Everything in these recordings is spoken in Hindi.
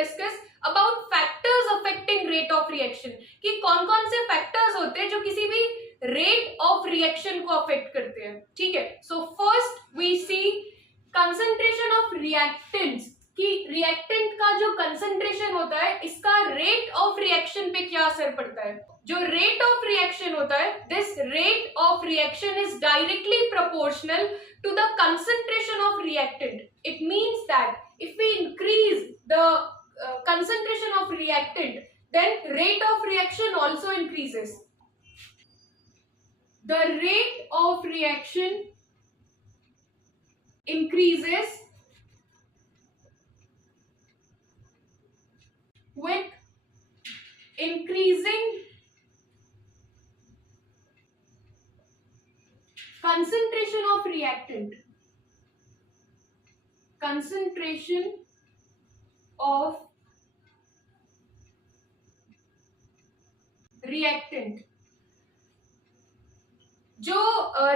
discuss about factors affecting rate of reaction, कि कौन कौन से फैक्टर्स होते हैं जो किसी भी रेट ऑफ रिएक्शन को अफेक्ट करते हैं. ठीक है, so first we see concentration of reactants, कि रिएक्टेंट का जो कंसंट्रेशन होता है इसका रेट ऑफ रिएक्शन पे क्या असर पड़ता है. जो रेट ऑफ रिएक्शन होता है, this rate of reaction is directly proportional to the concentration of reactant. It means that if we increase the concentration of reactant, then rate of reaction also increases. The rate of reaction increases with increasing concentration of reactant. Concentration of reactant. जो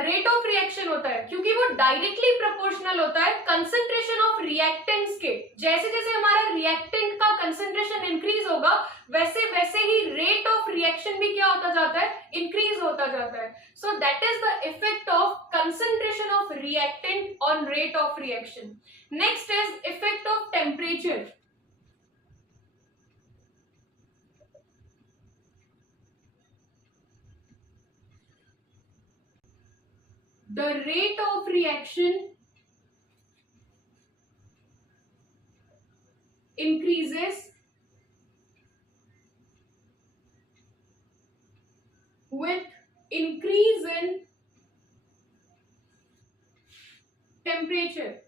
रेट ऑफ रिएक्शन होता है, क्योंकि वो डायरेक्टली प्रोपोर्शनल होता है कंसंट्रेशन ऑफ रिएक्टेंट्स के. जैसे जैसे हमारा रिएक्टेंट का कंसंट्रेशन इंक्रीज होगा, वैसे वैसे ही रेट ऑफ रिएक्शन भी क्या होता जाता है, इंक्रीज होता जाता है. So that is the effect of concentration of reactant on rate of reaction. Next is effect of temperature. The rate of reaction increases with increase in temperature.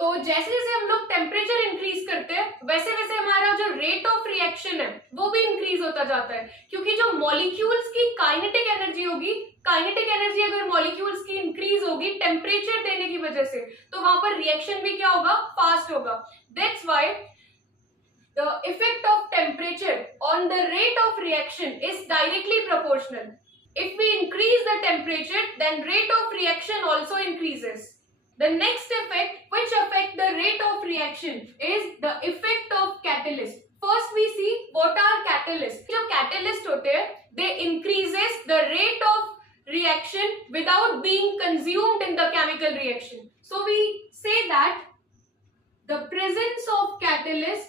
तो जैसे जैसे हम लोग टेम्परेचर इंक्रीज करते हैं, वैसे वैसे हमारा जो रेट ऑफ रिएक्शन है वो भी इंक्रीज होता जाता है, क्योंकि जो मॉलिक्यूल्स की काइनेटिक एनर्जी होगी, काइनेटिक एनर्जी अगर मॉलिक्यूल्स की इंक्रीज होगी टेम्परेचर देने की वजह से, तो वहां पर रिएक्शन भी क्या होगा, फास्ट होगा. That's why the effect of temperature on the rate of reaction is directly proportional. If we increase the temperature, then rate of reaction also increases. The next effect which affect the rate of reaction is the effect of catalyst. First we see what are catalysts. जो catalyst होते हैं, they increases the rate of reaction without being consumed in the chemical reaction. So we say that the presence of catalyst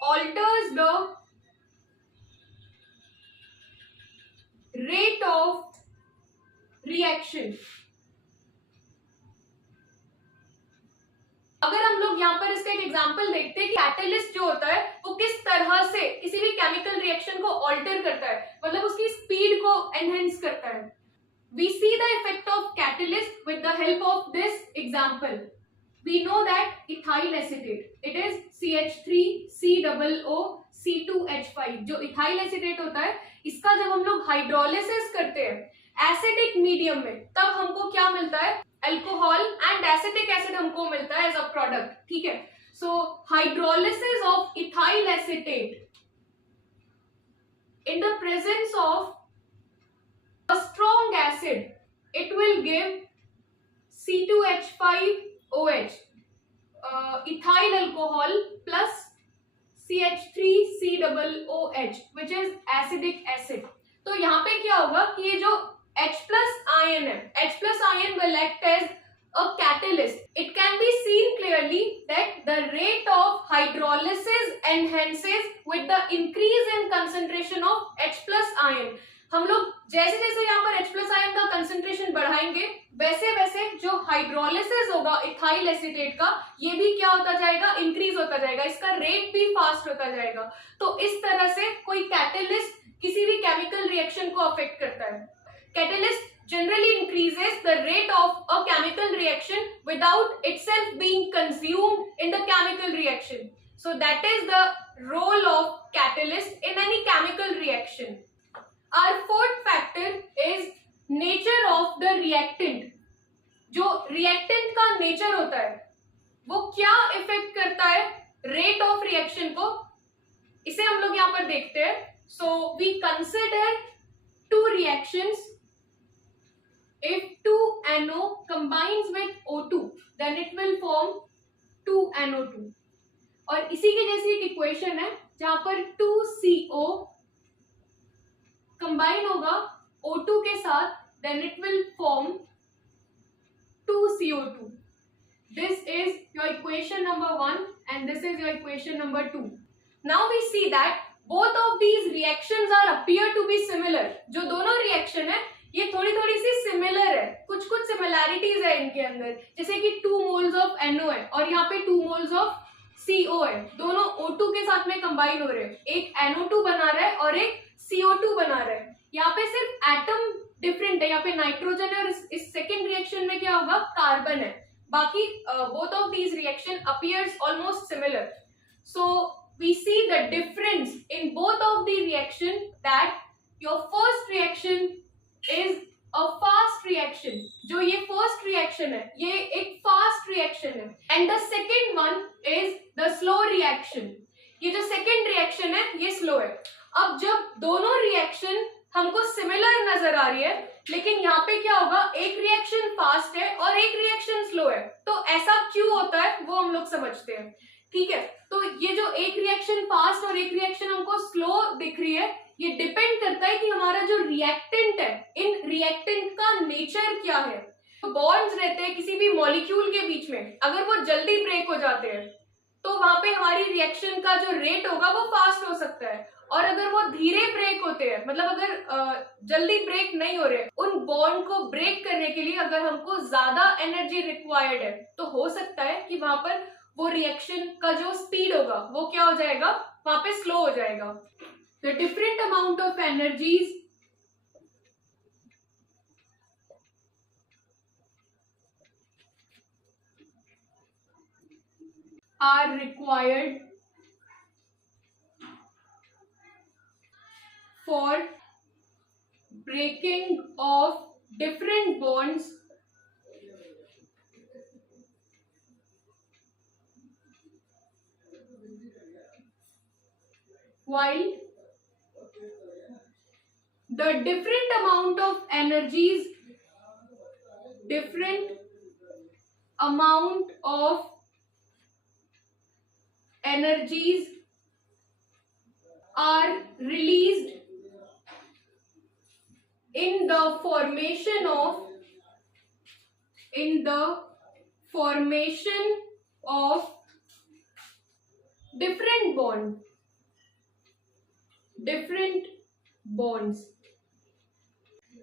alters the rate of reaction. अगर हम लोग यहाँ पर इसका एक एग्जांपल देखते हैं कि कैटलिस्ट जो होता है वो किस तरह से किसी भी केमिकल रिएक्शन को ऑल्टर करता है, मतलब उसकी स्पीड को एनहेंस करता है. We see the effect of catalyst with the help of this example. We know that ethyl acetate, it is CH3COO C2H5. जो इथाइल एसिटेट होता है, इसका जब हम लोग हाइड्रोलिसिस करते हैं एसिडिक मीडियम में, तब हमको क्या मिलता है, अल्कोहल एंड एसिटिक एसिड हमको मिलता है एज अ प्रोडक्ट. ठीक है, so hydrolysis of ethyl acetate in the presence of a strong acid, it will give C2H5OH, ethyl alcohol plus CH3COOH which is acidic acid. तो यहाँ पे क्या होगा कि ये जो H plus ion है, H plus ion will act as a catalyst. It can be seen clearly that the rate of hydrolysis enhances with the increase in concentration of H plus ion. हम लोग जैसे जैसे यहाँ पर H plus ion का कंसंट्रेशन बढ़ाएंगे, वैसे वैसे जो हाइड्रोलिसिस होगा इथाइल एसिटेट का, ये भी क्या होता जाएगा, इंक्रीज होता जाएगा, इसका रेट भी फास्ट होता जाएगा. तो इस तरह से कोई कैटलिस्ट किसी भी केमिकल रिएक्शन को अफेक्ट करता है. Catalyst generally increases the rate of a chemical reaction without itself being consumed in the chemical reaction. So that is the role of catalyst in any chemical reaction. Our fourth factor is nature of the reactant. जो reactant का nature होता है वो क्या इफेक्ट करता है रेट ऑफ रिएक्शन को, इसे हम लोग यहाँ पर देखते हैं. So we consider two reactions. If 2NO combines with O2, then it will form 2NO2. और इसी के जैसी एक इक्वेशन है जहां पर 2CO कंबाइन होगा O2 के साथ, then it will form 2CO2. This is your equation number 1 and this is your equation number 2. Now we see that both of these reactions are appear to be similar. जो दोनों रिएक्शन है ये थोड़ी थोड़ी सी सिमिलर है, कुछ कुछ सिमिलैरिटीज है इनके अंदर, जैसे कि 2 मोल्स ऑफ NO है और यहाँ पे 2 मोल्स ऑफ CO है, दोनों O2 के साथ में कंबाइन हो रहे हैं, एक NO2 बना रहा है और एक CO2 बना रहा है। यहाँ पे सिर्फ एटम डिफरेंट है, यहाँ पे नाइट्रोजन है और इस सेकेंड रिएक्शन में क्या होगा, कार्बन है। बाकी both of these reaction appears almost similar. So we see the difference in both of the reaction, that your first reaction is a fast reaction. जो ये first reaction है ये एक fast reaction है, and the second one is the slow reaction. ये जो second reaction है ये slow है। अब जब दोनों reaction हमको सिमिलर नजर आ रही है, लेकिन यहाँ पे क्या होगा, एक रिएक्शन फास्ट है और एक रिएक्शन स्लो है, तो ऐसा क्यों होता है वो हम लोग समझते हैं। ठीक है, तो ये जो एक रिएक्शन फास्ट और एक रिएक्शन हमको स्लो दिख रही है, ये डिपेंड करता है कि हमारा जो रिएक्टेंट है, इन रिएक्टेंट का नेचर क्या है। तो बॉन्ड्स रहते हैं किसी भी मॉलिक्यूल के बीच में, अगर वो जल्दी ब्रेक हो जाते हैं तो वहां पे हमारी रिएक्शन का जो रेट होगा वो फास्ट हो सकता है, और अगर वो धीरे ब्रेक होते हैं, मतलब अगर जल्दी ब्रेक नहीं हो रहे, उन बॉन्ड को ब्रेक करने के लिए अगर हमको ज्यादा एनर्जी रिक्वायर्ड है, तो हो सकता है कि वहां पर वो रिएक्शन का जो स्पीड होगा वो क्या हो जाएगा, वहां पे स्लो हो जाएगा। The different amount of energies are required for breaking of different bonds while the different amount of energies, different amount of energies are released in the formation of different bonds।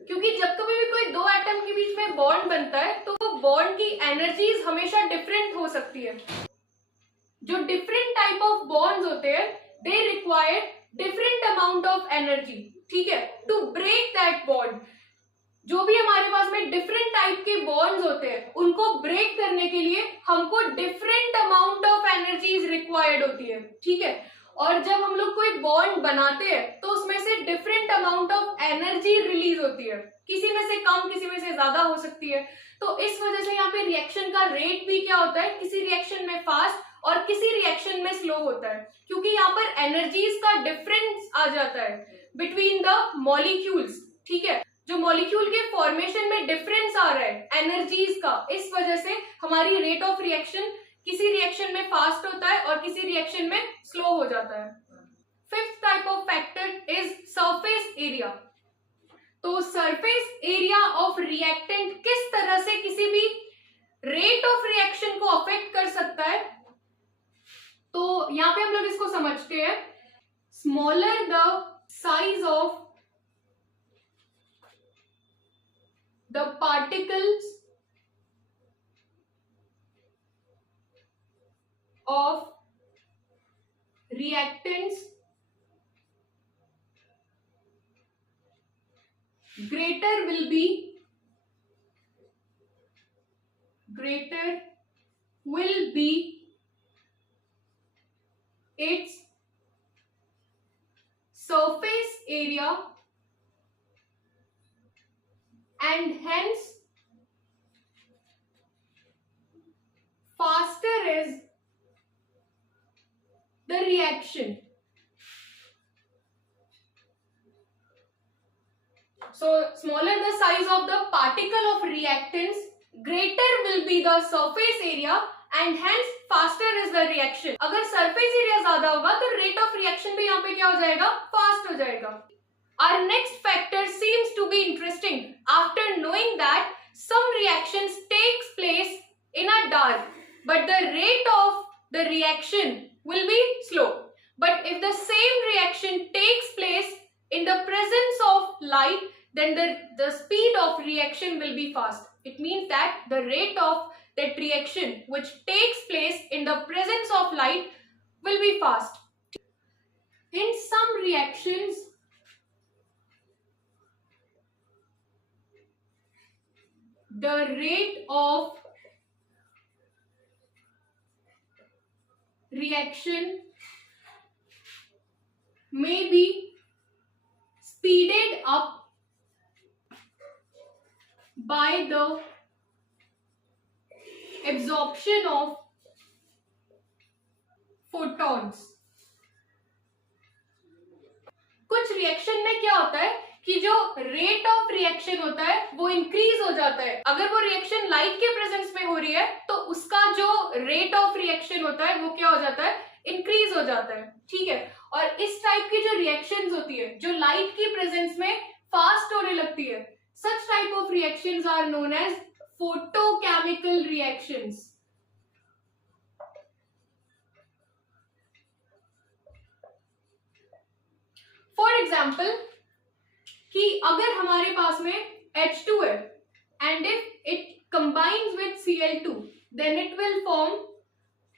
क्योंकि जब कभी भी कोई दो एटम के बीच में बॉन्ड बनता है तो वो बॉन्ड की एनर्जीज हमेशा डिफरेंट हो सकती है। जो डिफरेंट टाइप ऑफ बॉन्ड्स होते हैं they require different amount of energy, ठीक है, टू ब्रेक दैट बॉन्ड। जो भी हमारे पास में डिफरेंट टाइप के बॉन्ड्स होते हैं उनको ब्रेक करने के लिए हमको different amount of energies required होती है, ठीक है। और जब हम लोग कोई बॉन्ड बनाते हैं तो उसमें से different amount of energy release होती है, किसी में से कम किसी में से ज्यादा हो सकती है। तो इस वजह से यहाँ पे रिएक्शन का रेट भी क्या होता है, किसी रिएक्शन में फास्ट और किसी रिएक्शन में स्लो होता है, क्योंकि यहाँ पर एनर्जीज का डिफरेंस आ जाता है बिटवीन द मॉलिक्यूल्स, ठीक है। जो मॉलिक्यूल के फॉर्मेशन में डिफरेंस आ रहा है एनर्जीज का, इस वजह से हमारी रेट ऑफ रिएक्शन किसी रिएक्शन में फास्ट होता है और किसी रिएक्शन में स्लो हो जाता है। Fifth type of factor is surface area. तो सरफेस एरिया ऑफ रिएक्टेंट किस तरह से किसी भी रेट ऑफ रिएक्शन को अफेक्ट कर सकता है, तो यहां पे हम लोग इसको समझते हैं। Smaller the size of the particles of reactants, greater will be its surface area, and hence faster is the reaction। So smaller the size of the particle of reactants, greater will be the surface area and hence faster is the reaction. अगर surface area ज्यादा होगा तो rate of reaction भी यहाँ पे क्या हो जाएगा, fast हो जाएगा. Our next factor seems to be interesting. After knowing that some reactions takes place in a dark, but the rate of the reaction will be slow. But if the same reaction takes place in the presence of light, then the speed of reaction will be fast. It means that the rate of that reaction which takes place in the presence of light will be fast. In some reactions, the rate of reaction may be speeded up by the absorption of photons. कुछ रिएक्शन में क्या होता है कि जो रेट ऑफ रिएक्शन होता है वो इंक्रीज हो जाता है. अगर वो रिएक्शन लाइट के प्रेजेंस में हो रही है तो उसका जो रेट ऑफ रिएक्शन होता है वो क्या हो जाता है, इंक्रीज हो जाता है. ठीक है. और इस टाइप की जो रिएक्शंस होती है जो लाइट की प्रेजेंस में फास्ट होने लगती है, such type of reactions are known as photochemical reactions. For example, कि अगर हमारे पास में H2 है and if it combines with Cl2 then it will form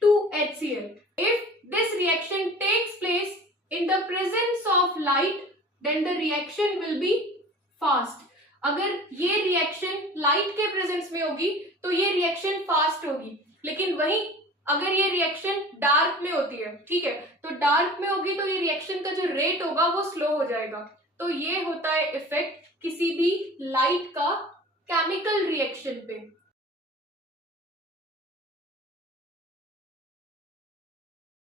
2HCl. If this reaction takes place in the presence of light then the reaction will be fast. अगर ये रिएक्शन लाइट के प्रेजेंस में होगी तो ये रिएक्शन फास्ट होगी, लेकिन वहीं अगर ये रिएक्शन डार्क में होती है, ठीक है, तो डार्क में होगी तो ये रिएक्शन का जो रेट होगा वो स्लो हो जाएगा. तो ये होता है इफेक्ट किसी भी लाइट का केमिकल रिएक्शन पे.